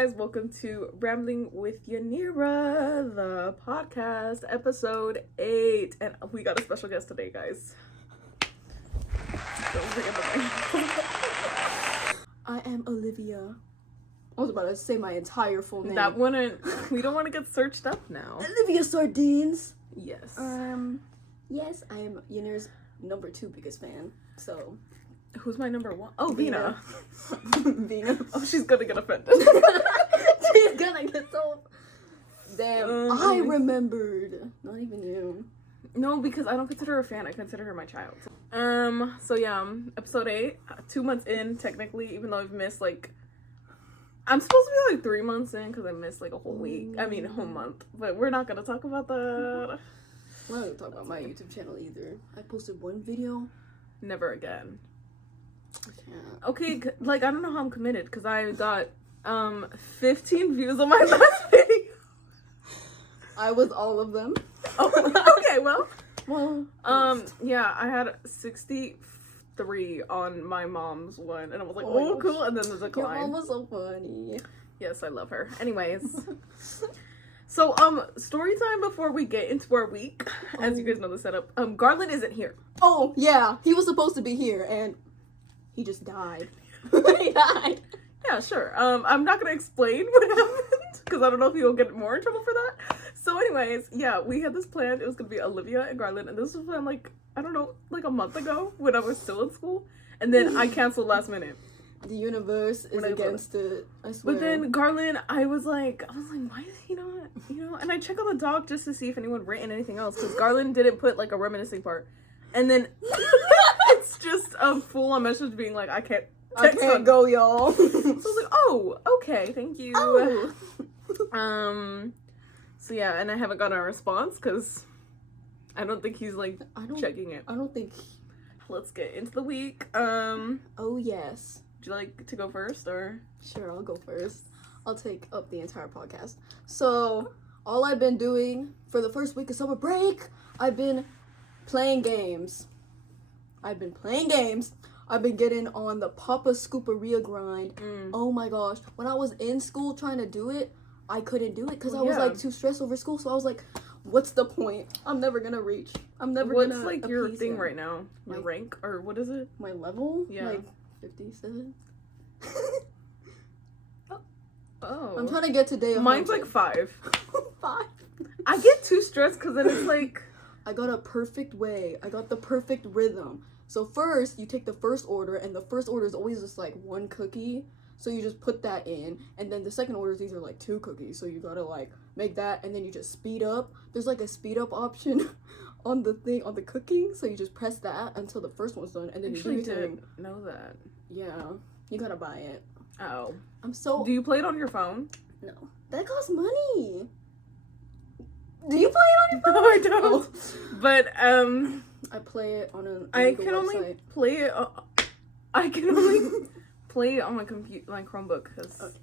guys, welcome to Rambling with Yanira, the podcast, episode 8. And we got a special guest today, guys. Don't forget the name. I am Olivia. I was about to say my entire full name. That wouldn't, we don't want to get searched up now. Olivia Sardines. Yes. Yes, I am Yanira's number 2 biggest fan, so. Who's my number 1? Oh, Vina. Vina. Oh, she's gonna get offended. She's gonna get so... Damn, I remembered. Not even you. No, because I don't consider her a fan. I consider her my child. So yeah, episode 8, 2 months in, technically, even though I've missed, like, I'm supposed to be, like, 3 months in, because I missed, like, a whole week. I mean, a whole month. But we're not gonna talk about that. We're not gonna talk about my YouTube channel either. I posted 1 video. Never again. Yeah. Okay, like, I don't know how I'm committed, because I got, 15 views on my last video. I was all of them. Oh, okay, well. Well, yeah, I had 63 on my mom's one, and I was like, oh cool, and then the decline. your mom was so funny. Yes, I love her. Anyways. So, story time before we get into our week. As you guys know the setup. Garland isn't here. Oh, yeah. He was supposed to be here, and he just died. He died. Yeah, sure. I'm not gonna explain what happened, because I don't know if he'll get more in trouble for that. So anyways, yeah, we had this plan. It was gonna be Olivia and Garland, and this was planned, like, I don't know, like a month ago, when I was still in school. And then I canceled last minute. The universe is against it, I swear. But then Garland, I was like, why is he not, and I check on the doc just to see if anyone written anything else, because Garland didn't put, like, a reminiscing part. And then it's just a full-on message being like, I can't go, y'all. So I was like, oh, okay, thank you. Oh. So yeah, and I haven't gotten a response, because I don't think he's, like, checking it. I don't think... Let's get into the week. Oh, yes. Would you like to go first, or? Sure, I'll go first. I'll take up the entire podcast. So, all I've been doing for the first week of summer break, I've been playing games. I've been getting on the Papa Scooperia grind. Oh my gosh. When I was in school trying to do it, I couldn't do it because I was, like, too stressed over school. So I was like, what's the point? I'm never gonna reach. I'm never gonna... What's, like, your thing right now? Your rank? Or what is it? My level? Yeah. Like, 57? Oh. I'm trying to get to day 100. Mine's, like, 5. 5? I get too stressed because then it's, like... I got a perfect way. I got the perfect rhythm. So first, you take the first order, and the first order is always just, like, 1 cookie. So you just put that in, and then the second order is either, like, 2 cookies. So you gotta, like, make that, and then you just speed up. There's, like, a speed up option on the thing, on the cooking. So you just press that until the first one's done, and then you do your thing. I didn't know that. Yeah, you gotta buy it. Oh. Do you play it on your phone? No. That costs money. Do you play it on your phone? No, I don't. Oh. But, I play it on an I can website. only play it... I can only play it on my computer, my Chromebook, because...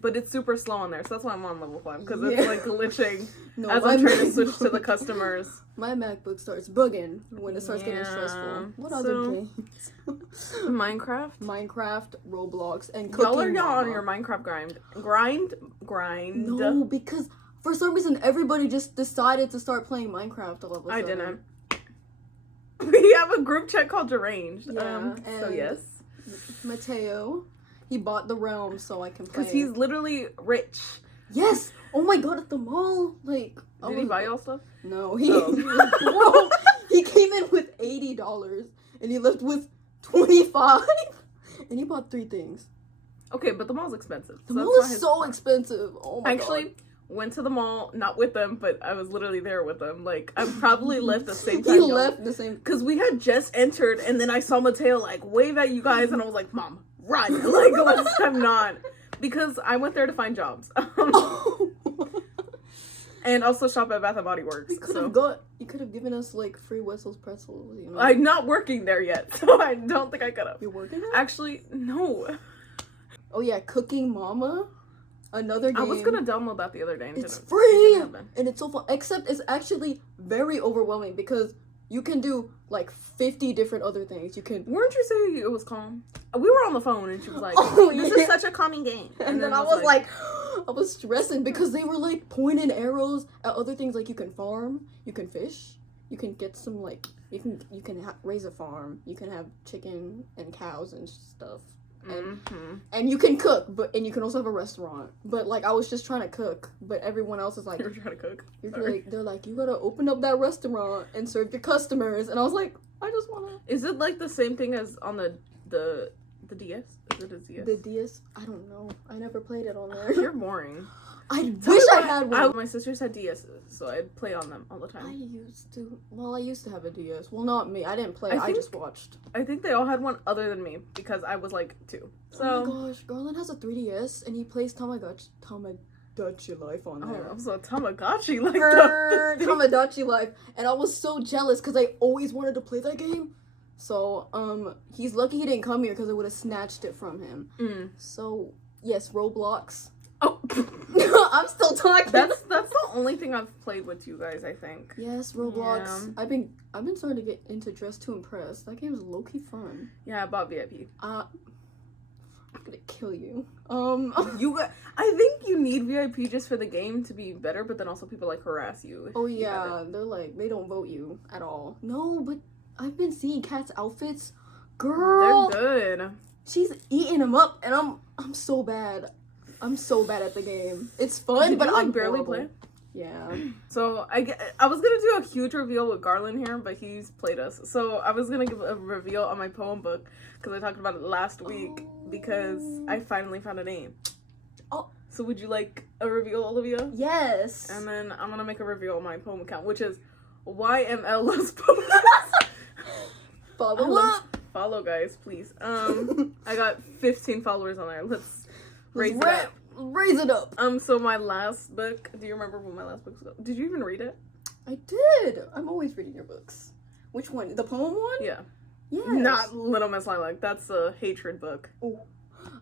but it's super slow on there, so that's why I'm on level 5, because it's, like, glitching as I'm trying to switch to the customers. My MacBook starts bugging when it starts getting stressful. What other games? Minecraft, Roblox, and Cooking Y'all on your Minecraft grind. No, because for some reason everybody just decided to start playing Minecraft all of a sudden. I didn't. We have a group chat called Deranged. Yeah, so yes. Mateo, he bought the realm so I can play. Because he's literally rich. Yes! Oh my god, at the mall! Like, did he buy y'all stuff? No, he came in with $80 and he left with 25 and he bought 3 things. Okay, but the mall's expensive. The mall is so expensive. Oh my god. I actually went to the mall, not with them, but I was literally there with them. Like, I probably left the same time. He left the same... Because we had just entered, and then I saw Mateo, like, wave at you guys, and I was like, Mom, run! Like, let's time not. Because I went there to find jobs. And also shop at Bath & Body Works. You could have given us, like, free Wessel's pretzels, you know? I'm not working there yet, so I don't think I could have. You're working there? Actually, no. Oh, yeah, Cooking Mama. Another game. I was gonna download that the other day. And it's free! And it's so fun. Except it's actually very overwhelming because You can do like 50 different other things. You can. Weren't you saying it was calm? We were on the phone and she was like, Oh, "This yeah. is such a calming game." And then I was like, I was stressing because they were like pointing arrows at other things. Like you can farm, you can fish, you can get some like you can raise a farm, you can have chicken and cows and stuff, and you can cook, and you can also have a restaurant. But like I was just trying to cook, but everyone else is like, you were trying to cook. They're like, you gotta open up that restaurant and serve your customers, and I was like, I just wanna. Is it like the same thing as on the DS? Is it a DS? The DS? I don't know. I never played it on there. You're boring. I wish I had one. My sisters had DSs, so I'd play on them all the time. I used to have a DS. Well, not me. I didn't play. I just watched. I think they all had one other than me because I was like 2. So. Oh my gosh, Garland has a 3DS and he plays Tamagotchi Life on there. Oh, so Tamagotchi like Tamagotchi Life, and I was so jealous because I always wanted to play that game. So he's lucky he didn't come here because I would have snatched it from him. So yes, Roblox. Oh, I'm still talking. That's the only thing I've played with you guys, I think. Yes, Roblox. Yeah. I've been starting to get into Dress to Impress. That game is low key fun. Yeah, I bought VIP. I'm gonna kill you. I think you need VIP just for the game to be better, but then also people like harass you. Oh yeah, they're like they don't vote you at all. No, but I've been seeing Kat's outfits. Girl, they're good. She's eating them up, and I'm so bad. I'm so bad at the game. It's fun, but I barely play. Yeah. So I was gonna do a huge reveal with Garland here, but he's played us. So I was gonna give a reveal on my poem book because I talked about it last week because I finally found a name. Oh. So would you like a reveal, Olivia? Yes. And then I'm gonna make a reveal on my poem account, which is YML Loves Poems. Follow up. Follow, guys, please. I got 15 followers on there. Let's raise it up. Raise it up. So my last book, do you remember what my last book was? Did you even read it? I did. I'm always reading your books. Which one? The poem one? Yeah. Yes. Not Little Miss Lilac. That's a hatred book. Oh,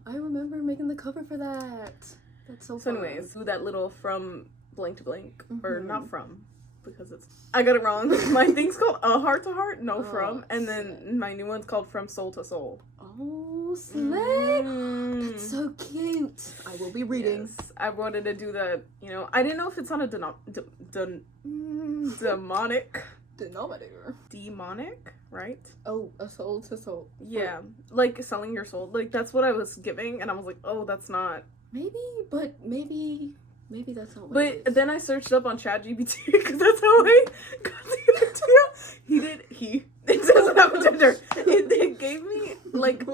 I remember making the cover for that. That's so fun. Anyways, do that little from blank to blank. Or not from. Because I got it wrong. My thing's called A Heart to Heart, from. And then my new one's called From Soul to Soul. Oh, slay. That's so cute. I will be reading. Yes, I wanted to do that, I didn't know if it's on a demonic. Demonic, right? Oh, a soul to soul. Yeah, like selling your soul. Like, that's what I was giving, and I was like, oh, that's not. Maybe that's not what But it is. then I searched up on ChatGPT because that's how I got the idea. It doesn't have a gender. It gave me like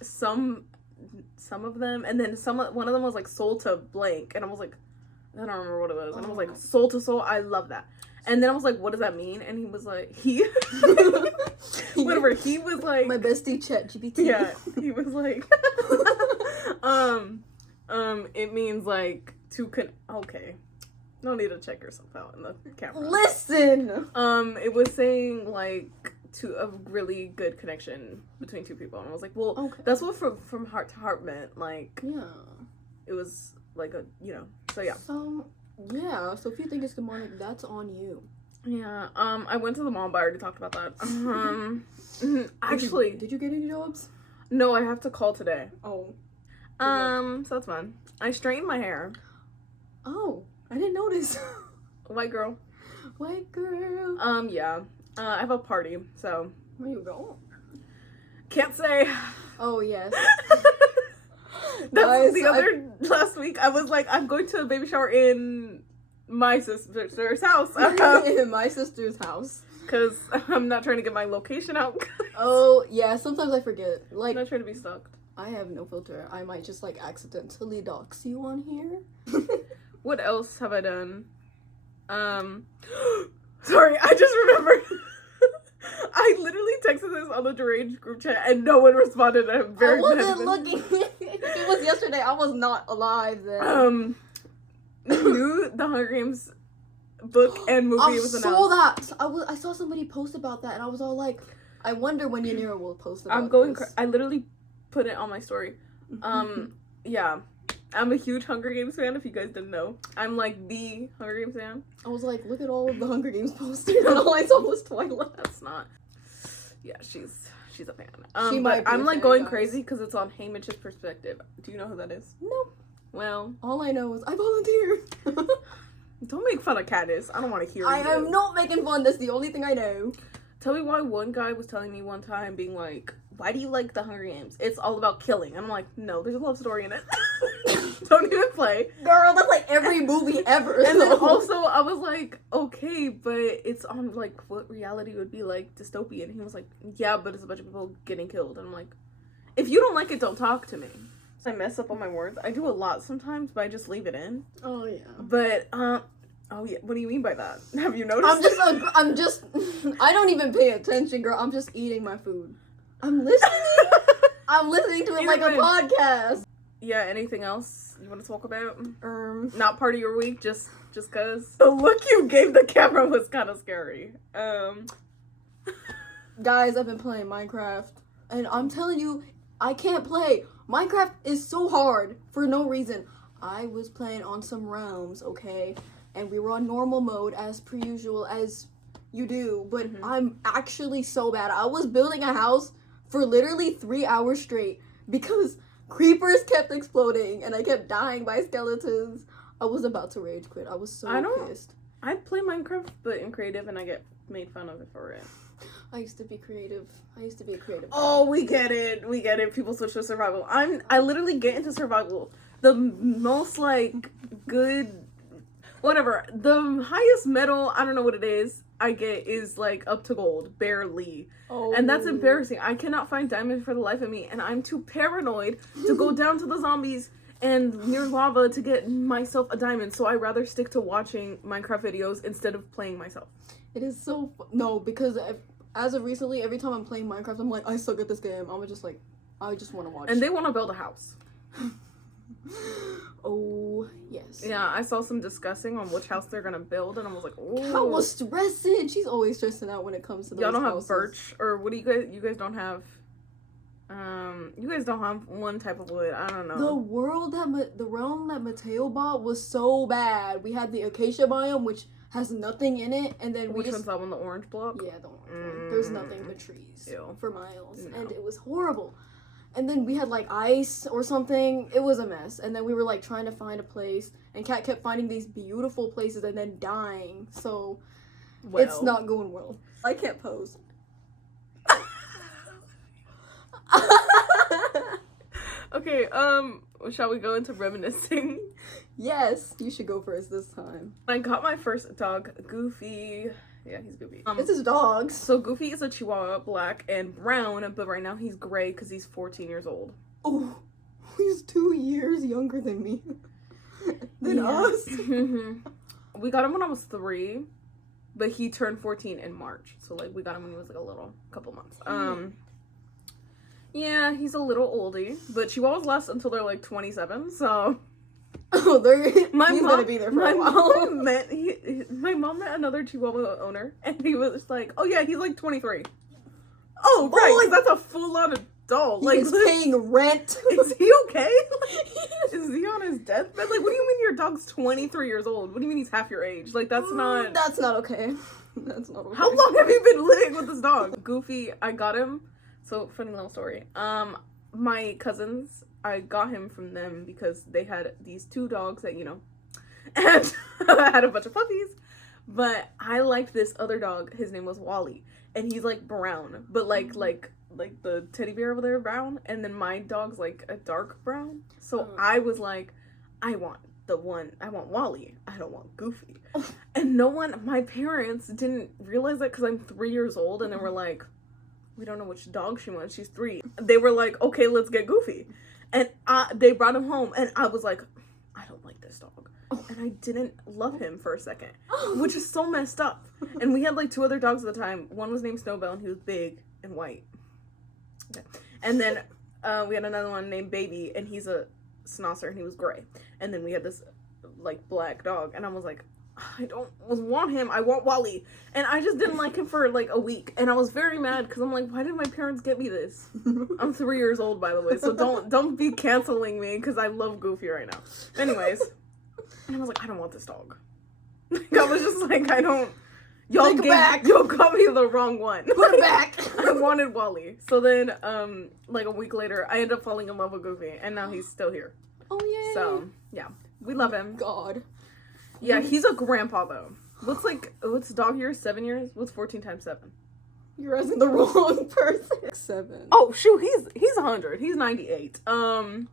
some of them, and then one of them was like soul to blank, and I was like, I don't remember what it was, and I was like, soul to soul, I love that. And then I was like, what does that mean? And he was like, whatever. He was like, my bestie ChatGPT. Yeah, he was like, it means like okay. No need to check yourself out in the camera. Listen! It was saying like to a really good connection between two people, and I was like, well, okay. That's what from heart to heart meant. Like, yeah, it was like a So yeah. Yeah. So if you think it's demonic, that's on you. Yeah. I went to the mall, but I already talked about that. Actually, did you get any jobs? No, I have to call today. Oh. So that's fun. I straightened my hair. Oh, I didn't notice. White girl. Yeah. I have a party, so. Where you go? Can't say. Oh, yes. That's last week, I was like, I'm going to a baby shower in my sister's house. In my sister's house. Because I'm not trying to get my location out. Oh, yeah, sometimes I forget. Like, I'm not trying to be stalked. I have no filter. I might just, like, accidentally dox you on here. What else have I done? Sorry, I just remembered. I literally texted this on the deranged group chat and no one responded. I'm very I wasn't looking. It was yesterday. I was not alive then. Knew the Hunger Games book and movie was announced. I saw somebody post about that and I was all like, I wonder when Yanira will post about I literally put it on my story. Yeah. I'm a huge Hunger Games fan, if you guys didn't know. I'm like the Hunger Games fan. I was like, look at all of the Hunger Games posters, and all I saw was Twilight. That's not. Yeah, she's a fan. She But might be I'm a like fan, going guys. crazy because it's on Haymitch's perspective. Do you know who that is? No. Well, All I know is I volunteered. don't make fun of Katniss. I don't want to hear I you. am not making fun. That's the only thing I know. Tell me why one guy was telling me one time, being like, why do you like the Hunger Games? It's all about killing. I'm like, no, there's a love story in it. Don't even play. Girl, that's like every movie ever. And then so- also, I was like, okay, but it's on, like, what reality would be, like, dystopian. And he was like, yeah, but it's a bunch of people getting killed. And I'm like, if you don't like it, don't talk to me. I mess up on my words. I do a lot sometimes, but I just leave it in. Oh yeah. But, oh yeah, what do you mean by that? Have you noticed? I'm just, I don't even pay attention, girl. I'm just eating my food. I'm listening. I'm listening to it like a podcast. Yeah, anything else you want to talk about? Not Not part of your week, just cause? The look you gave the camera was kind of scary. Guys, I've been playing Minecraft, and I'm telling you, I can't play. Minecraft is so hard for no reason. I was playing on some realms, okay? And we were on normal mode as per usual, as you do, but I'm actually so bad. I was building a house for literally 3 hours straight because creepers kept exploding and I kept dying by skeletons. I was about to rage quit. I was so pissed. I play Minecraft, but in creative, and I get made fun of it for it. I used to be creative. I used to be a creative. Oh, we get it. We get it. People switch to survival. I literally get into survival. The most, like, good... Whatever. The highest medal, I don't know what it is, I get is, like, up to gold. Barely. Oh. And that's embarrassing. I cannot find diamonds for the life of me. And I'm too paranoid to go down to the zombies and near lava to get myself a diamond. So I'd rather stick to watching Minecraft videos instead of playing myself. It is so... No, because as of recently, every time I'm playing Minecraft, I'm like, I suck at this game. I'm just like, I just want to watch. And they want to build a house. Oh, yes. Yeah, I saw some discussing on which house they're gonna build, and I was like, "Oh." I was stressing. She's always stressing out when it comes to those Y'all don't have houses. birch, or what do you guys? You guys don't have. You guys don't have one type of wood. I don't know. The realm that Mateo bought was so bad. We had the acacia biome, which has nothing in it, and then Which one's that one? The orange block? Yeah, the orange one. There's nothing but trees Ew. for miles, No. and it was horrible. And then we had like ice or something. It was a mess. And then we were like trying to find a place, and Kat kept finding these beautiful places and then dying. So it's not going well. I can't pose. Okay, shall we go into reminiscing? Yes, you should go first this time. I got my first dog, Goofy. Yeah, he's Goofy. This is dogs. So Goofy is a Chihuahua, black and brown, but right now he's gray because he's 14 years old. Oh, he's 2 years younger than me. Than us. We got him when I was 3, but he turned 14 in March. So like we got him when he was like a couple months. Yeah, he's a little oldie, but Chihuahuas last until they're like 27. So Oh, he's gonna be there for a while. My mom met another Chihuahua owner, and he was like, "Oh yeah, he's like 23." Oh right, 'cause that's a full-on adult. Like He's paying rent. Is he okay? Is he on his deathbed? Like, what do you mean your dog's 23 years old? What do you mean he's half your age? Like, that's not... That's not okay. That's not okay. How long have you been living with this dog? Goofy, I got him. So, funny little story. My cousins, I got him from them because they had these 2 dogs that, and I had a bunch of puppies. But I liked this other dog. His name was Wally. And he's, like, brown. But, like the teddy bear over there, brown. And then my dog's, like, a dark brown. So I was like, I want Wally. I don't want Goofy. And my parents didn't realize that because I'm 3 years old. And they were like, we don't know which dog she wants. She's 3. They were like, okay, let's get Goofy. And they brought him home. And I was like, I don't like this dog. And I didn't love him for a second, which is so messed up. And we had like 2 other dogs at the time. One was named Snowbell, and he was big and white. Okay. And then we had another one named Baby, and he's a schnauzer, and he was gray. And then we had this like black dog, and I was like, I don't want him. I want Wally. And I just didn't like him for like a week. And I was very mad because I'm like, why did my parents get me this? I'm 3 years old, by the way. So don't be canceling me because I love Goofy right now. Anyways. And I was like, I don't want this dog. I was just like, I don't. Y'all got me the wrong one. Put it back. I wanted Wally. So then, like a week later, I ended up falling in love with Goofy. And now he's still here. Oh, yay. So, yeah. We love him. God. Yeah, he's a grandpa though. What's dog years? 7 years? What's 14 times 7? You're asking the wrong person. 7. Oh shoot, he's 100. He's 98. Boy,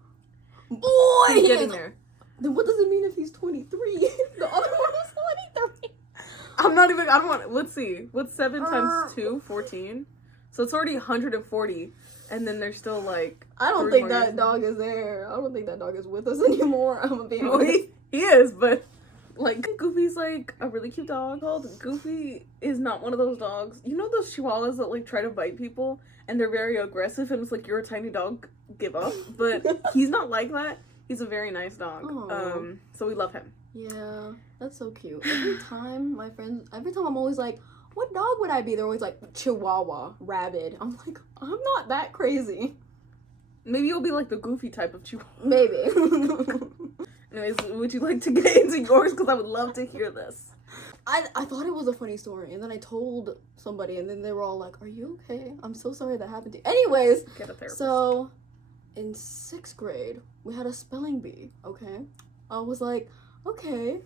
he's getting there. Then what does it mean if he's 23? The other one was 23. I don't want, let's see. What's 7 times 2? 14. So it's already 140. And then there's still like, I don't think that dog is there. I don't think that dog is with us anymore. I'm gonna be honest. He is, but like Goofy's like a really cute dog. Goofy is not one of those dogs. You know those chihuahuas that like try to bite people and they're very aggressive and it's like, you're a tiny dog, give up. But he's not like that. He's a very nice dog. Aww. So we love him. Yeah, that's so cute. Every time I'm always like, what dog would I be? They're always like, Chihuahua, rabid. I'm like, I'm not that crazy. Maybe you'll be like the Goofy type of chihuahua. Maybe. Anyways, would you like to get into yours? Because I would love to hear this. I thought it was a funny story, and then I told somebody, and then they were all like, are you okay? I'm so sorry that happened to you. Anyways, get a therapist. So in 6th grade, we had a spelling bee, okay? I was like, okay,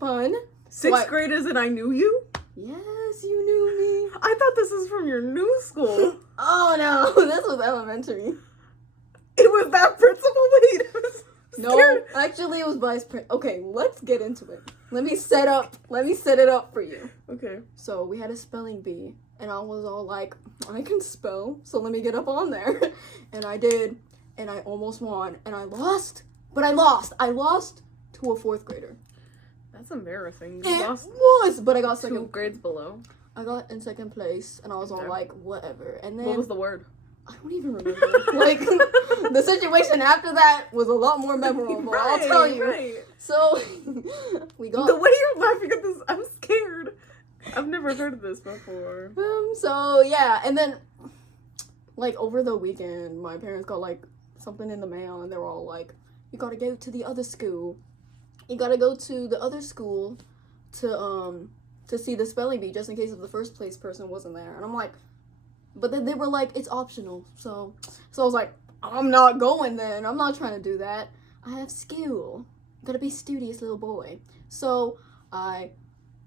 fun. 6th grade is and I knew you? Yes, you knew me. I thought this was from your new school. Oh no, this was elementary. It was that principal? Wait, no, actually it was vice principal. Okay, let's get into it. Let me set it up for you. Okay. So we had a spelling bee, and I was all like, I can spell, so let me get up on there. And I did, and I almost won, and I lost, but I lost. I lost to a 4th grader. That's embarrassing. But I got 2 grades below. I got in 2nd place, and I was all like, whatever. And then what was the word? I don't even remember. Like, the situation after that was a lot more memorable. I'll tell you. Right. So we got the way you're laughing at this. I'm scared. I've never heard of this before. So yeah, and then like over the weekend, my parents got like something in the mail, and they were all like, "You gotta go to the other school. You gotta go to the other school to see the spelling bee, just in case if the first place person wasn't there." And I'm like, but then they were like, it's optional. So I was like, I'm not going then. I'm not trying to do that. I have school. Gotta be studious little boy. So I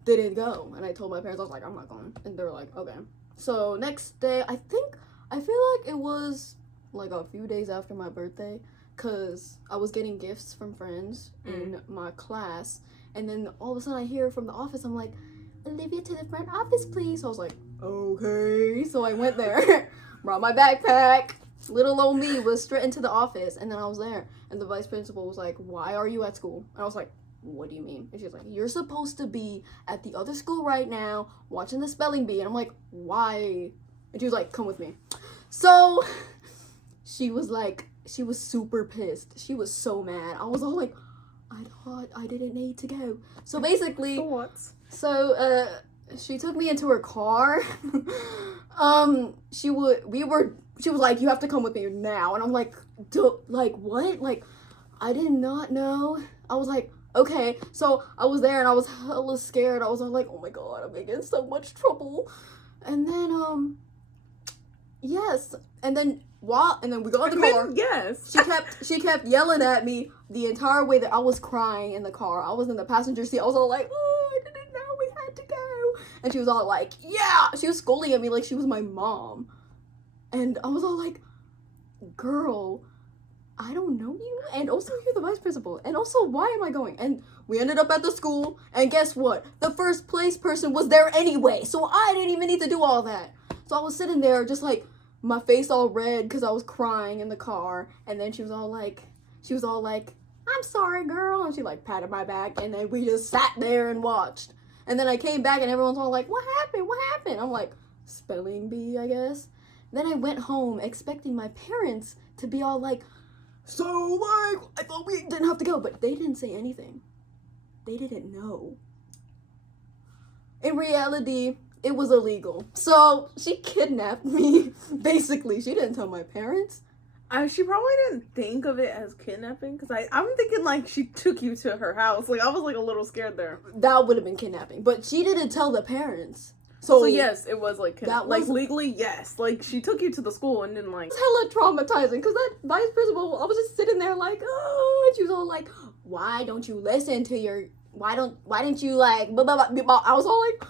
didn't go, and I told my parents, I was like, I'm not going, and they were like, okay. So next day, I feel like it was like a few days after my birthday, because I was getting gifts from friends in my class, and then all of a sudden I hear from the office, I'm like, Olivia, to the front office, please. So I was like, okay. So I went there, brought my backpack. Little old me was straight into the office, and then I was there, and the vice principal was like, why are you at school? And I was like, what do you mean? And she's like, you're supposed to be at the other school right now watching the spelling bee. And I'm like, why? And she was like, come with me. So she was super pissed. She was so mad. I was all like, I thought I didn't need to go. So basically, she took me into her car. She was like, you have to come with me now. And I'm like, like, what? Like, I did not know. I was like, okay. So I was there and I was hella scared. I was all like, oh my god, I'm making so much trouble. And then, yes. And then we got in the car. Yes. She kept yelling at me the entire way that I was crying in the car. I was in the passenger seat. I was all like, oh, I didn't know we had to go. And she was all like, yeah. She was scolding at me like she was my mom. And I was all like, girl, I don't know you. And also, you're the vice principal. And also, why am I going? And we ended up at the school. And guess what? The first place person was there anyway. So I didn't even need to do all that. So I was sitting there just like, my face all red because I was crying in the car. And then she was all like, I'm sorry, girl. And she like patted my back. And then we just sat there and watched. And then I came back and everyone's all like, what happened? What happened? I'm like, spelling bee, I guess. Then I went home expecting my parents to be all like, so like, I thought we didn't have to go. But they didn't say anything. They didn't know. in reality, it was illegal. So she kidnapped me. Basically, she didn't tell my parents. She probably didn't think of it as kidnapping, because I'm thinking, like, she took you to her house. Like, I was, like, a little scared there. That would have been kidnapping. But she didn't tell the parents. So yes, it was, like, kidnapping. That like, legally, yes. Like, she took you to the school and didn't, like... It's hella traumatizing, because that vice principal, I was just sitting there like, oh, and she was all like, why don't you listen to your... Why didn't you, like... Blah, blah, blah, blah. I was all like...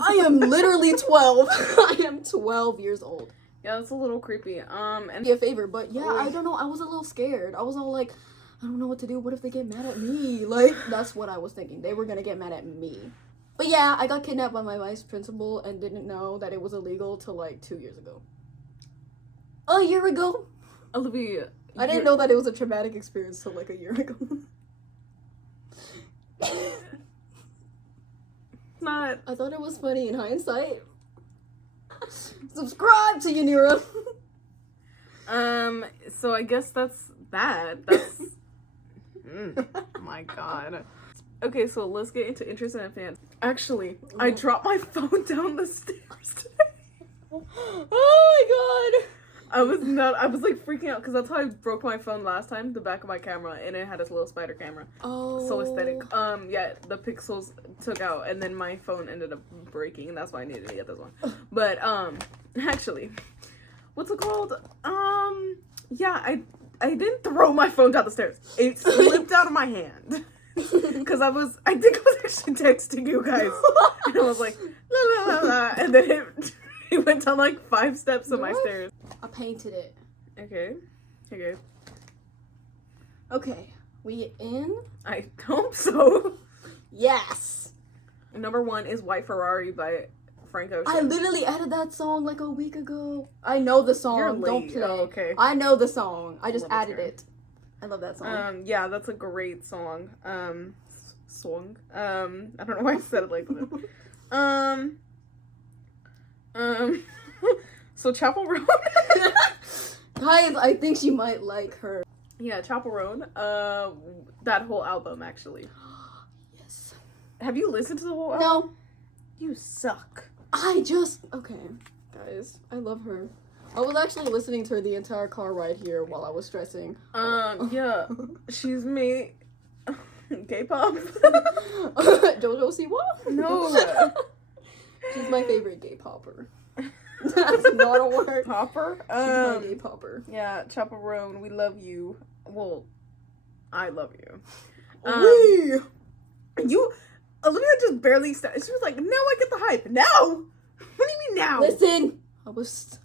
I am literally 12. I am 12 years old. Yeah, that's a little creepy. And Be a favor, but yeah, I don't know. I was a little scared. I was all like, I don't know what to do. What if they get mad at me? Like, that's what I was thinking. They were gonna get mad at me. But yeah, I got kidnapped by my vice principal and didn't know that it was illegal till like 2 years ago. A year ago? Olivia, I didn't know that it was a traumatic experience till like a year ago. not. I thought it was funny in hindsight. Subscribe to Yanira. So I guess that's that. That's my god. Okay, so let's get into interest and fans. Actually, I dropped my phone down the stairs today. Oh my god. I was like freaking out because that's how I broke my phone last time, the back of my camera, and it had this little spider camera. Oh. So aesthetic. Yeah, the pixels took out and then my phone ended up breaking, and that's why I needed to get this one. But actually, what's it called? Yeah, I didn't throw my phone down the stairs. It slipped out of my hand. Because I think I was actually texting you guys. And I was like, la la la la, and then it went down like 5 steps of my stairs. I painted it. Okay. Okay. We in? I hope so. Yes. Number 1 is White Ferrari by Frank Ocean. I literally added that song like a week ago. I know the song. You're late. Don't play. Oh, okay. I know the song. I just Love added this it. I love that song. Yeah, that's a great song. Song. I don't know why I said it like that. So Chapel Roan. Guys, I think she might like her. Yeah, Chapel Roan. That whole album, actually. Yes. Have you listened to the whole album? No. You suck. Okay. Guys, I love her. I was actually listening to her the entire car ride here while I was stressing. Yeah. She's made K-pop. Jojo Siwa? No. She's my favorite gay popper. That's not a word. Popper? She's my gay popper. Yeah, Chapel Roan, we love you. Well, I love you. Olivia just barely started. She was like, now I get the hype. Now? What do you mean now? Listen, I was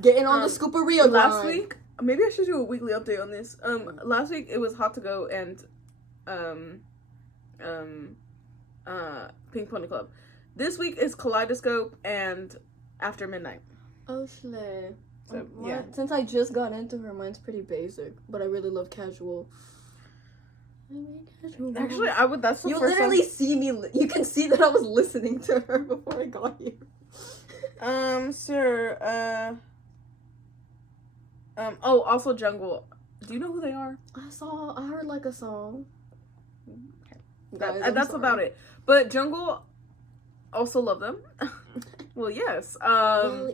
getting on the scooperia last grind. week. Maybe I should do a weekly update on this. Last week it was Hot to Go and Pink Pony Club. This week is Kaleidoscope and After Midnight. Oh, schley. So, yeah. Since I just got into her, mine's pretty basic, but I really love casual. Actually, that's the you first literally see me. You can see that I was listening to her before I got here. Sure. Also Jungle. Do you know who they are? I heard like a song. That's about it. But Jungle, also love them. Well, yes.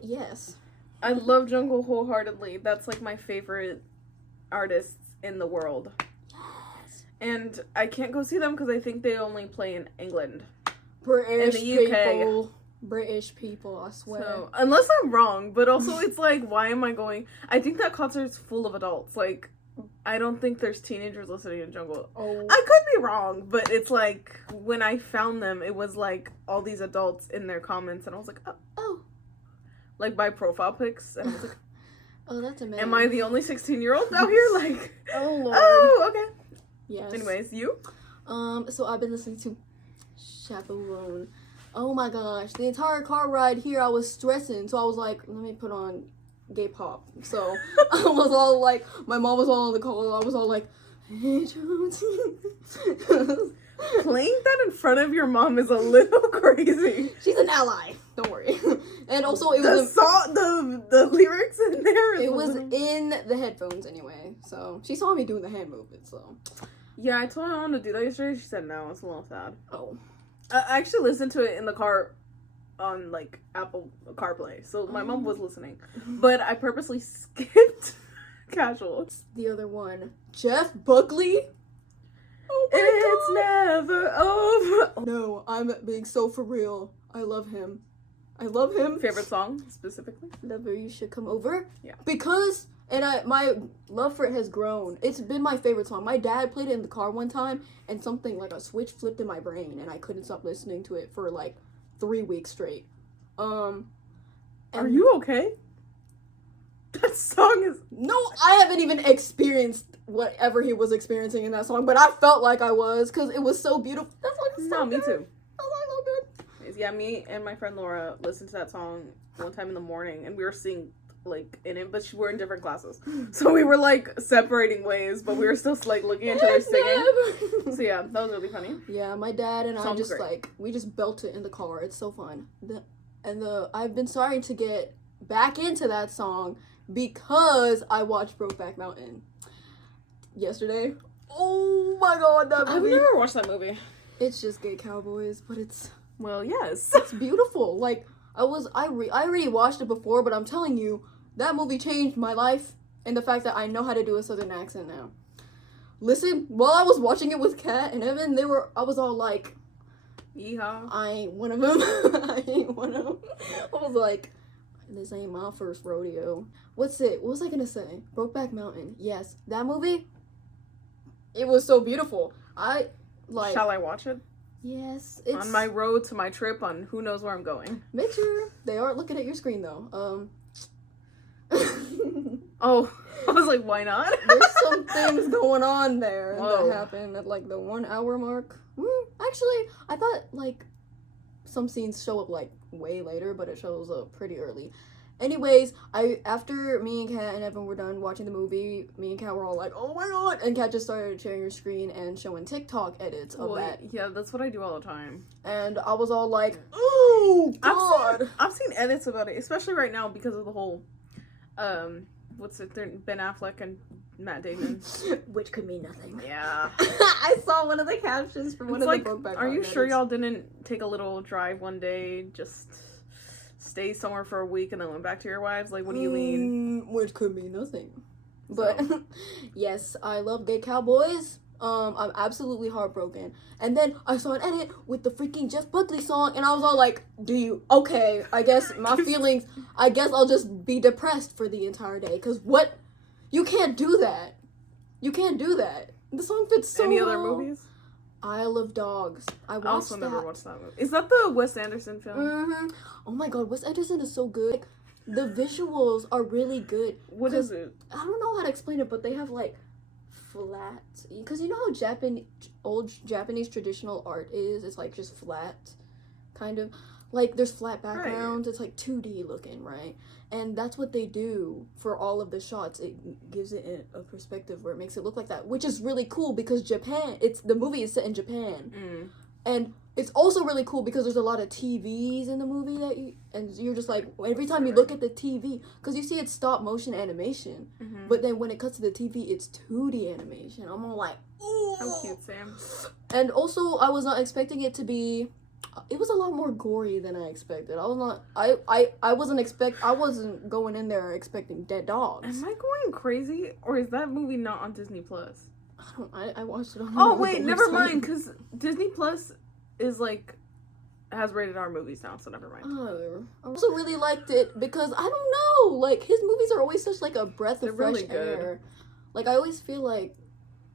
Yes. I love Jungle wholeheartedly. That's like my favorite artists in the world. Yes. And I can't go see them because I think they only play in England. British in the UK. people. British people, I swear. So, unless I'm wrong, but also it's like, why am I going? I think that concert's full of adults. Like, I don't think there's teenagers listening to Jungle. Oh. I could be wrong, but it's like, when I found them, it was like all these adults in their comments, and I was like, oh. Like, by profile pics, and I was like, oh, that's amazing. am I the only 16-year-old out here? Like, oh, Lord. Oh, okay. Yes. Anyways, you? So I've been listening to Chaperone. Oh my gosh, the entire car ride here I was stressing, so I was like, let me put on gay pop. So I was all like, my mom was all on the call, I was all like, hey, Playing that in front of your mom is a little crazy. She's an ally, don't worry. And also it was the lyrics in there. It was in the headphones anyway, so she saw me doing the hand movement, so. Yeah, I told her I wanted to do that yesterday. She said no. It's a little sad. Oh. I actually listened to it in the car on like Apple CarPlay, so my mom was listening, but I purposely skipped Casual. The other one, Jeff Buckley. Oh my It's god. never over. No, I'm being so for real. I love him. I love him. Favorite song specifically? Never You Should Come Over. Yeah. Because my love for it has grown. It's been my favorite song. My dad played it in the car one time, and something like a switch flipped in my brain, and I couldn't stop listening to it for like 3 weeks straight. Are you okay? That song is... No, I haven't even experienced whatever he was experiencing in that song, but I felt like I was, because it was so beautiful. That song is so good. Me too. That song is so good. Yeah, me and my friend Laura listened to that song one time in the morning, and we were singing like in it, but we're in different classes, so we were like separating ways, but we were still like looking at each other singing. So yeah, that was really funny. Yeah, my dad and Sounds I just great. like we just belt it in the car. It's so fun. I've been starting to get back into that song because I watched Brokeback Mountain yesterday. Oh my god, that movie! I've never watched that movie. It's just gay cowboys, but it's yes, it's beautiful. Like I already watched it before, but I'm telling you, that movie changed my life, and the fact that I know how to do a southern accent now. Listen, while I was watching it with Kat and Evan, I was all like, yeehaw. I ain't one of them. I ain't one of them. I was like, this ain't my first rodeo. What was I gonna say? Brokeback Mountain. Yes, that movie. It was so beautiful. Shall I watch it? Yes, it's on my road to my trip on who knows where I'm going. Make sure they aren't looking at your screen though. Oh, I was like, why not? There's some things going on there Whoa. that happen at like the 1 hour mark. Actually, I thought like some scenes show up like way later, but it shows up pretty early. Anyways, after me and Kat and Evan were done watching the movie, me and Kat were all like, oh my god! And Kat just started sharing her screen and showing TikTok edits of that. Yeah, that's what I do all the time. And I was all like, oh god! I've seen edits about it, especially right now because of the whole, Ben Affleck and Matt Damon. Which could mean nothing. Yeah. I saw one of the captions from one of the Brokeback Are you Mountain sure edits. y'all didn't take a little drive one day, just stay somewhere for a week and then went back to your wives? Like, what do you mean? Which could mean nothing. But yes, I love gay cowboys. I'm absolutely heartbroken. And then I saw an edit with the freaking Jeff Buckley song, and I was all like, okay, I guess my feelings, I guess I'll just be depressed for the entire day. Because what? You can't do that. You can't do that. The song fits so Any well. other movies? Isle of Dogs. I also never watched that movie. Is that the Wes Anderson film? Mm-hmm. Oh my god, Wes Anderson is so good. Like, the visuals are really good. What is it? I don't know how to explain it, but they have like flat, because you know how old Japanese traditional art is. It's like just flat, kind of like there's flat backgrounds. Right. It's like 2D looking, right? And that's what they do for all of the shots. It gives it a perspective where it makes it look like that, which is really cool because the movie is set in Japan, and it's also really cool because there's a lot of TVs in the movie and you're just like, every time you look at the TV, because you see it's stop motion animation, but then when it cuts to the TV, it's 2D animation. I'm all like, ooh. How cute, Sam. And also, I was not expecting it to be, it was a lot more gory than I expected. I wasn't going in there expecting dead dogs. Am I going crazy? Or is that movie not on Disney Plus? I watched it on never mind, because Disney Plus is like has rated R movies now, so never mind. I also really liked it because I don't know, like his movies are always such like a breath of fresh air. Like I always feel like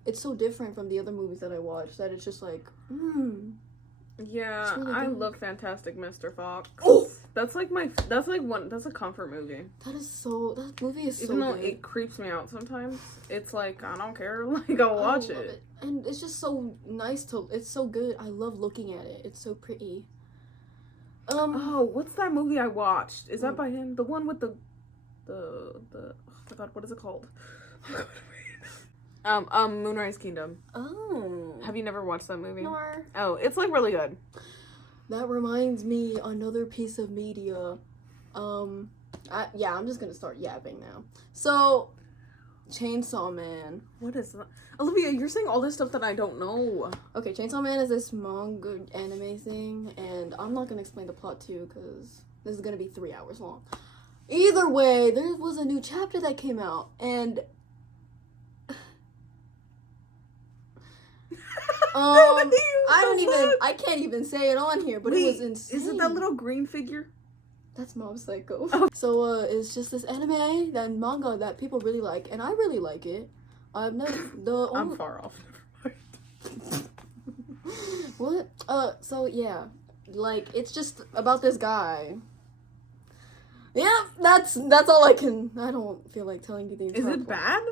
it's so different from the other movies that I watch that it's just like, Yeah, really I good. love Fantastic Mr. Fox. Oh! That's a comfort movie. That movie is Even so though good. it creeps me out sometimes, it's like, I don't care, like, I'll watch it. And it's just so nice it's so good. I love looking at it. It's so pretty. Oh, what's that movie I watched? Is that by him? The one with the oh my god, what is it called? Moonrise Kingdom. Oh. Have you never watched that movie? No. Oh, it's like really good. That reminds me, another piece of media. I'm just gonna start yapping now. So, Chainsaw Man. What is that? Olivia, you're saying all this stuff that I don't know. Okay, Chainsaw Man is this manga anime thing, and I'm not gonna explain the plot to you because this is gonna be 3 hours long. Either way, there was a new chapter that came out, and I can't even say it on here, but Wait, it was insane. Is it that little green figure? That's Mob Psycho. Oh. So it's just this anime, that manga that people really like, and I really like it. I've never I'm far off. What? So yeah, like it's just about this guy. Yeah, that's all I can. I don't feel like telling you the entire. Is it plot. bad?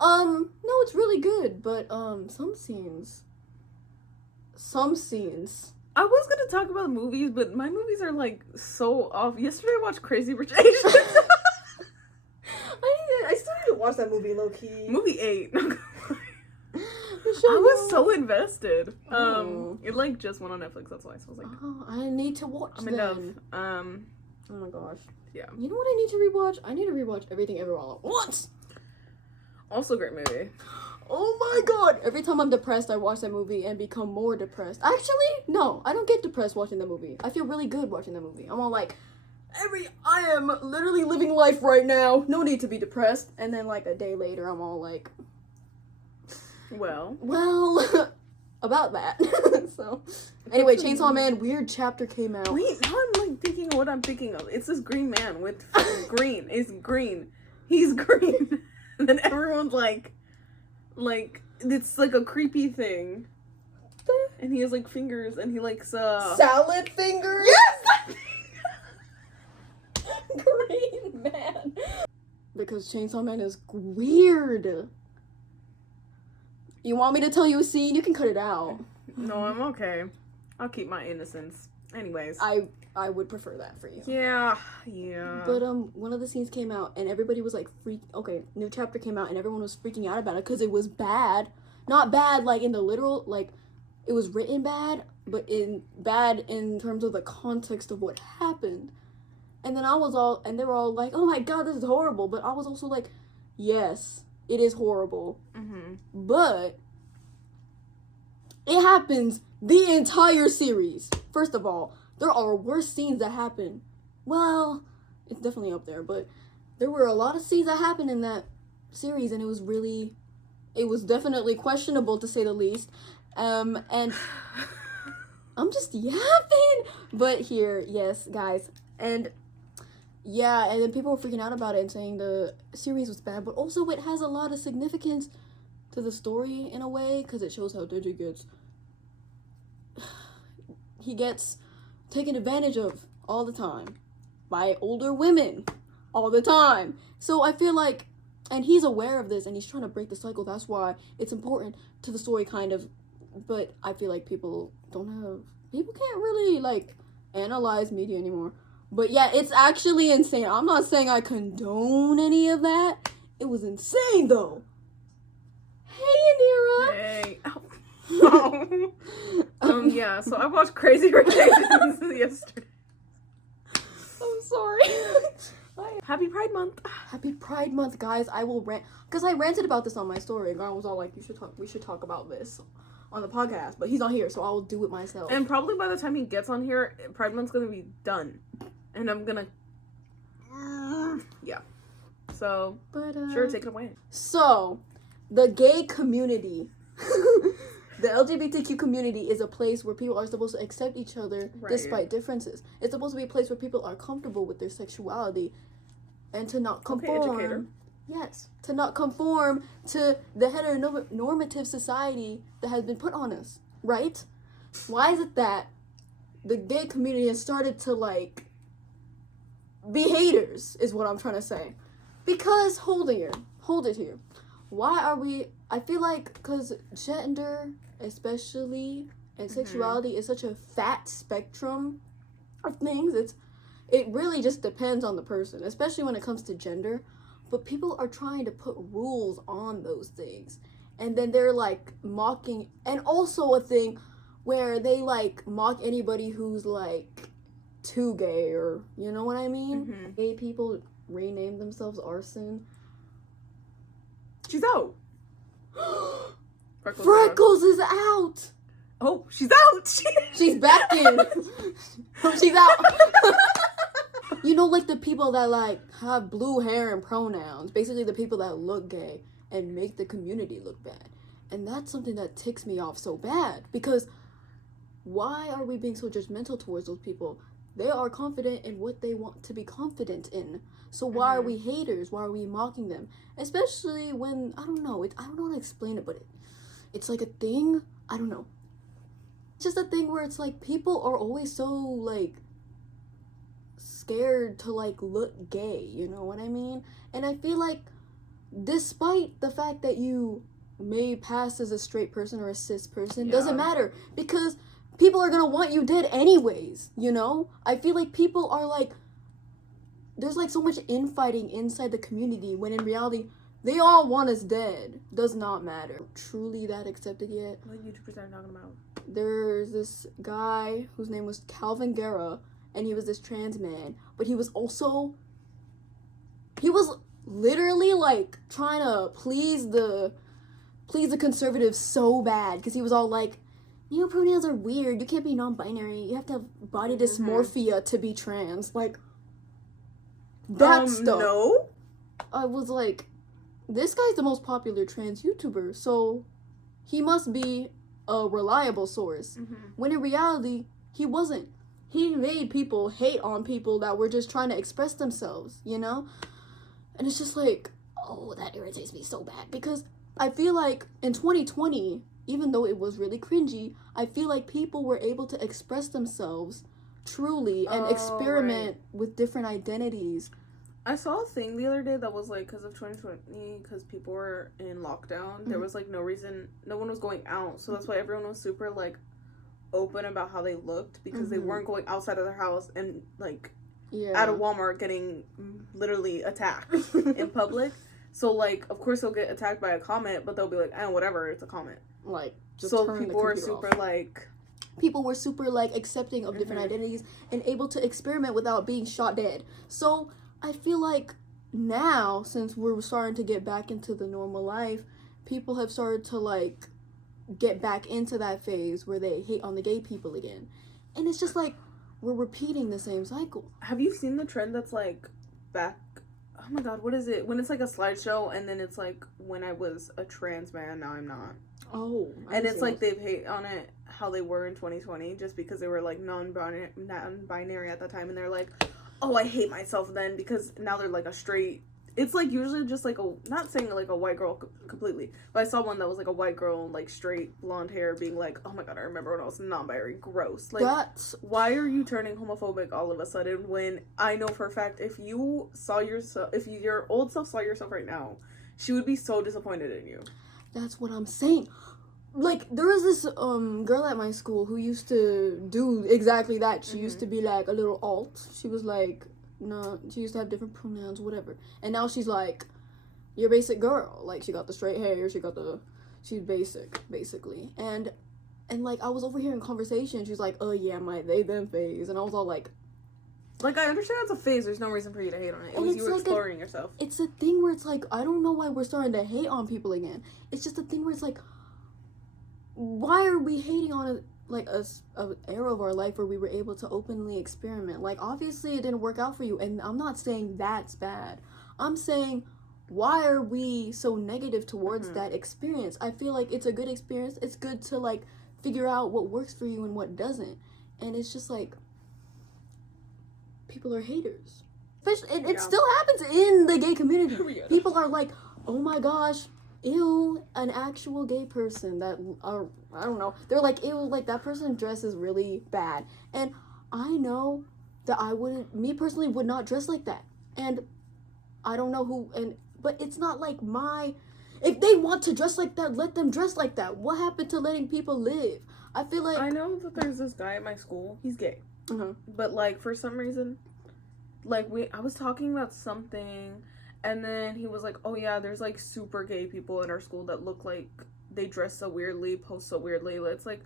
No, it's really good, but some scenes. I was gonna talk about movies, but my movies are like so off. Yesterday I watched Crazy Rich Asians. I still need to watch that movie, low key. Movie 8. I was so invested. It like just went on Netflix. That's why. So I was like, oh, I need to watch. I'm in love. Oh my gosh. Yeah. You know what I need to rewatch? I need to rewatch Everything Ever All at Once. Also, great movie. Oh my god! Every time I'm depressed, I watch that movie and become more depressed. Actually, no, I don't get depressed watching the movie. I feel really good watching the movie. I'm all like, I am literally living life right now. No need to be depressed. And then like a day later, I'm all like, well, about that. So, anyway, Chainsaw Man, weird chapter came out. Wait, now I'm like thinking of what I'm thinking of. It's this green man with green. It's green. He's green. And then everyone's like, it's like a creepy thing. And he has like fingers and he likes salad fingers? Yes! Green man. Because Chainsaw Man is weird. You want me to tell you a scene? You can cut it out. No, I'm okay. I'll keep my innocence. Anyways. I would prefer that for you. Yeah. But one of the scenes came out and everybody was like new chapter came out and everyone was freaking out about it because it was bad. Not bad like in the literal, like it was written bad, but bad in terms of the context of what happened. And then they were all like, oh my god, this is horrible. But I was also like, yes, it is horrible. Mm-hmm. But it happens the entire series. First of all, there are worse scenes that happen. Well, it's definitely up there, but there were a lot of scenes that happened in that series, and it was definitely questionable to say the least. And I'm just yapping. But here, yes, guys. And yeah, and then people were freaking out about it and saying the series was bad, but also it has a lot of significance to the story in a way, because it shows how Deji gets taken advantage of all the time by older women all the time. So I feel like, and he's aware of this and he's trying to break the cycle. That's why it's important to the story, kind of. But I feel like people can't really like analyze media anymore. But yeah, it's actually insane. I'm not saying I condone any of that. It was insane though. Hey, Yanira. Hey. Oh. Yeah, so I watched Crazy Rich Asians yesterday. I'm sorry. Happy Pride Month. Happy Pride Month, guys. I will rant, because I ranted about this on my story, and I was all like, we should talk about this on the podcast, but he's not here, so I will do it myself. And probably by the time he gets on here, Pride Month's gonna be done. And I'm gonna... Yeah. So, sure, take it away. So, the gay community... The LGBTQ community is a place where people are supposed to accept each other despite differences. It's supposed to be a place where people are comfortable with their sexuality and to not conform. Okay, educator. Yes, to not conform to the heteronormative society that has been put on us, right? Why is it that the gay community has started to, like, be haters, is what I'm trying to say. Because, hold it here. Why are we... I feel like because gender, especially, and sexuality is such a fat spectrum of things. It really just depends on the person, especially when it comes to gender. But people are trying to put rules on those things. And then they're, like, mocking... And also a thing where they, like, mock anybody who's, like, too gay, or... You know what I mean? Mm-hmm. Gay people rename themselves arson. She's out. Freckles is out. Oh, she's out. She's back in. She's out. You know, like the people that like have blue hair and pronouns. Basically, the people that look gay and make the community look bad. And that's something that ticks me off so bad. Because why are we being so judgmental towards those people? They are confident in what they want to be confident in. So why are we haters? Why are we mocking them? Especially when, I don't know. I don't know how to explain it, but it's like a thing. I don't know. It's just a thing where it's like people are always so like scared to like look gay, you know what I mean? And I feel like despite the fact that you may pass as a straight person or a cis person, doesn't matter, because people are gonna want you dead anyways, you know? I feel like people are like, there's like so much infighting inside the community when in reality they all want us dead. Does not matter. Truly that accepted yet? What YouTubers are you talking about? There's this guy whose name was Calvin Guerra, and he was this trans man, but he was literally like trying to please the conservatives so bad, because he was all like, pronouns are weird, you can't be non-binary, you have to have body dysmorphia to be trans, like that stuff. No, I was like, this guy's the most popular trans YouTuber, so he must be a reliable source. When in reality, he wasn't. He made people hate on people that were just trying to express themselves, you know? And it's just like, oh, that irritates me so bad. Because I feel like in 2020, even though it was really cringy, I feel like people were able to express themselves truly and experiment with different identities. I saw a thing the other day that was like, because of 2020, because people were in lockdown, there was like no reason, no one was going out, so that's why everyone was super like open about how they looked, because they weren't going outside of their house and like at a Walmart getting literally attacked in public. So like, of course they'll get attacked by a comment, but they'll be like, whatever, it's a comment. Like, just so people were super off. Like, people were super like accepting of different identities and able to experiment without being shot dead. So I feel like now, since we're starting to get back into the normal life, people have started to like get back into that phase where they hate on the gay people again. And it's just like, we're repeating the same cycle. Have you seen the trend that's like back, oh my god, what is it? When it's like a slideshow and then it's like, when I was a trans man, now I'm not. Oh. And it's like they've hate on it how they were in 2020 just because they were like non-binary at that time, and they're like, oh, I hate myself then because now they're like a straight. It's like usually just like a, not saying like a white girl completely, but I saw one that was like a white girl, like straight blonde hair, being like, oh my god, I remember when I was non-binary, gross. Like, why are you turning homophobic all of a sudden when I know for a fact if you saw yourself, if your old self saw yourself right now, she would be so disappointed in you. That's what I'm saying. Like, there was this girl at my school who used to do exactly that. She used to be like a little alt. She was like, no, she used to have different pronouns, whatever. And now she's like, you're a basic girl. Like, she got the straight hair, she's basic, basically. And like, I was overhearing conversation. She's like, oh yeah, my they them phase. And I was all like, I understand it's a phase. There's no reason for you to hate on it. It was you exploring yourself. It's a thing where it's like, I don't know why we're starting to hate on people again. It's just a thing where it's like, why are we hating on an era of our life where we were able to openly experiment? Like, obviously it didn't work out for you, and I'm not saying that's bad. I'm saying, why are we so negative towards that experience? I feel like it's a good experience. It's good to like figure out what works for you and what doesn't. And it's just like, people are haters. It still happens in the gay community. People are like, oh my gosh, ew, an actual gay person that I don't know. They're like, ew, like that person's dress is really bad. And I know that me personally would not dress like that. And I don't know but it's not like if they want to dress like that, let them dress like that. What happened to letting people live? I feel like, I know that there's this guy at my school. He's gay. But like, for some reason, like I was talking about something, and then he was like, oh yeah, there's like super gay people in our school that look like they dress so weirdly, post so weirdly. It's like,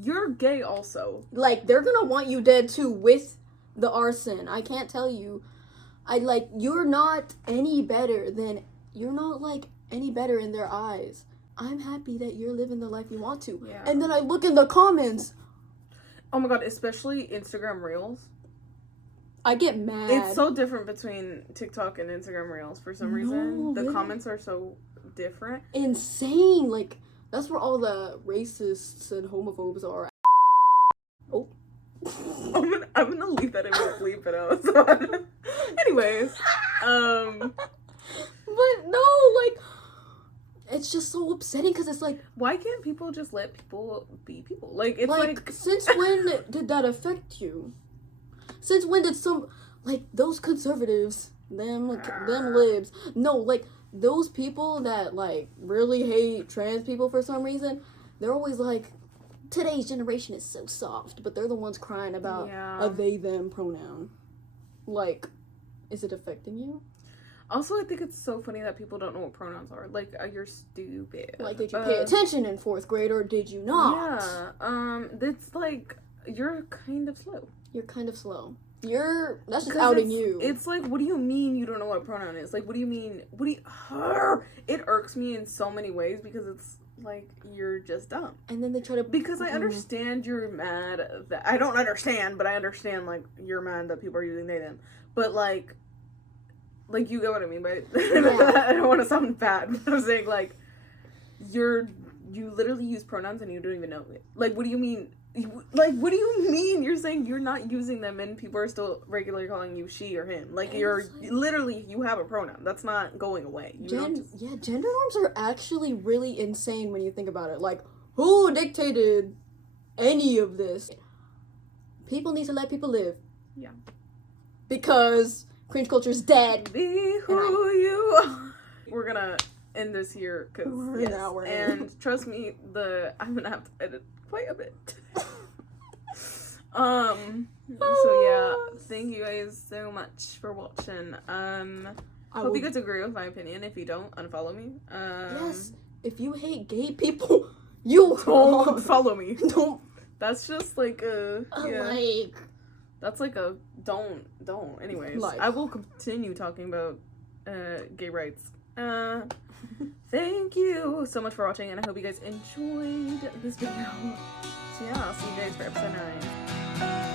you're gay also. Like, they're gonna want you dead too with the arson. I can't tell you. You're not any better than, you're not like any better in their eyes. I'm happy that you're living the life you want to. Yeah. And then I look in the comments. Oh my god, especially Instagram Reels. I get mad. It's so different between TikTok and Instagram Reels for some reason. The really? comments are so different. Insane. Like, that's where all the racists and homophobes are. Oh. I'm gonna leave that in and bleep it out. So. Anyways, But no, like, it's just so upsetting because it's like, why can't people just let people be people? Like, it's like since when did that affect you? Since when did those conservatives, them libs, no, like, those people that, like, really hate trans people for some reason, they're always like, today's generation is so soft, but they're the ones crying about a they, them pronoun. Like, is it affecting you? Also, I think it's so funny that people don't know what pronouns are. Like, you're stupid. Like, did you pay attention in 4th grade or did you not? Yeah. It's like, you're kind of slow. You're kind of slow. That's just outing you. It's like, what do you mean you don't know what a pronoun is? Like, what do you mean? It irks me in so many ways because it's like, you're just dumb. And then they try to... Because I understand you're mad that... I don't understand, but I understand, like, you're mad that people are using they, them. But, like, you get what I mean by... Yeah. I don't want to sound bad, but I'm saying, like, you literally use pronouns and you don't even know it. Like, what do you mean... what do you mean you're saying you're not using them and people are still regularly calling you she or him? Like, you're literally, you have a pronoun. That's not going away. Gender norms are actually really insane when you think about it. Like, who dictated any of this? People need to let people live. Yeah. Because cringe culture is dead. Be who you are. We're gonna end this here because and trust me, I'm gonna have to edit quite a bit. So yeah, thank you guys so much for watching. Hope you guys agree with my opinion. If you don't, unfollow me. Yes, if you hate gay people, you don't follow me. Don't. That's just like like. That's like a don't. Anyways, like. I will continue talking about gay rights. Thank you so much for watching, and I hope you guys enjoyed this video. So yeah, I'll see you guys for episode 9.